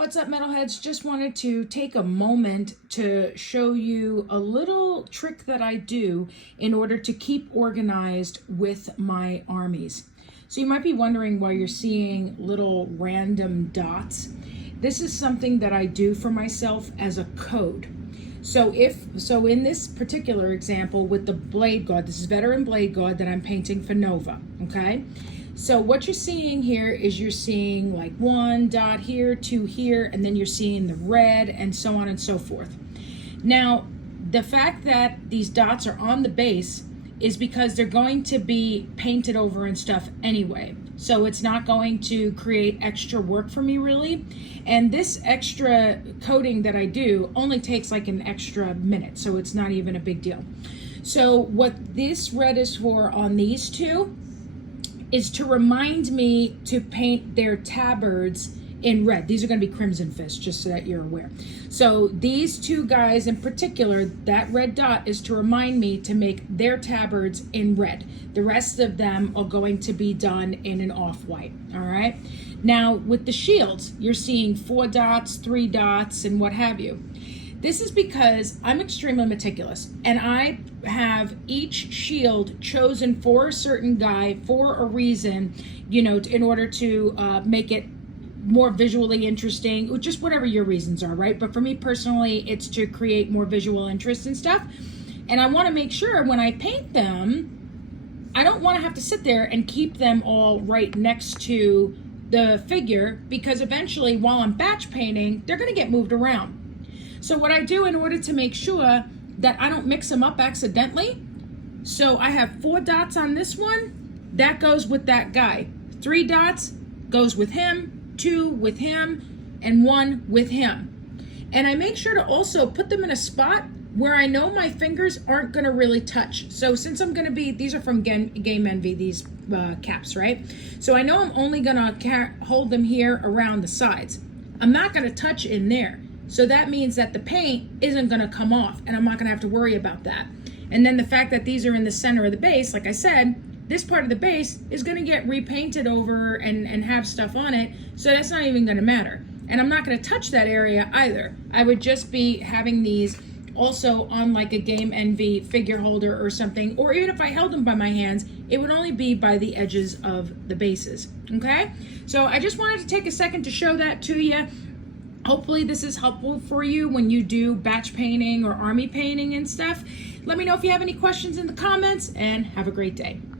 What's up, metalheads? Just wanted to take a moment to show you a little trick that I do in order to keep organized with my armies. So you might be wondering why you're seeing little random dots. This is something that I do for myself as a code. So in this particular example with the blade guard, this is veteran blade guard that I'm painting for Nova, okay? So what you're seeing here is you're seeing like one dot here, two here, and then you're seeing the red and so on and so forth. Now, the fact that these dots are on the base is because they're going to be painted over and stuff anyway. So it's not going to create extra work for me really. And this extra coating that I do only takes like an extra minute, so it's not even a big deal. So what this red is for on these two is to remind me to paint their tabards in red. These are going to be Crimson Fist, just so that you're aware. So these two guys in particular, that red dot is to remind me to make their tabards in red. The rest of them are going to be done in an off-white, all right? Now, with the shields, you're seeing 4 dots, 3 dots, and what have you. This is because I'm extremely meticulous, and I have each shield chosen for a certain guy for a reason, you know, in order to make it more visually interesting, or just whatever your reasons are, right? But for me personally, it's to create more visual interest and stuff. And I want to make sure when I paint them, I don't want to have to sit there and keep them all right next to the figure, because eventually while I'm batch painting, they're going to get moved around. So what I do in order to make sure that I don't mix them up accidentally, so I have 4 dots on this one, that goes with that guy. 3 dots goes with him, 2 with him, and 1 with him. And I make sure to also put them in a spot where I know my fingers aren't gonna really touch. So since I'm gonna be, these are from Game Envy, these caps, right? So I know I'm only gonna hold them here around the sides. I'm not gonna touch in there. So that means that the paint isn't gonna come off, and I'm not gonna have to worry about that. And then the fact that these are in the center of the base, like I said, this part of the base is gonna get repainted over and have stuff on it, so that's not even gonna matter. And I'm not gonna touch that area either. I would just be having these also on like a Game Envy figure holder or something, or even if I held them by my hands, it would only be by the edges of the bases, okay? So I just wanted to take a second to show that to you. Hopefully this is helpful for you when you do batch painting or army painting and stuff. Let me know if you have any questions in the comments, and have a great day.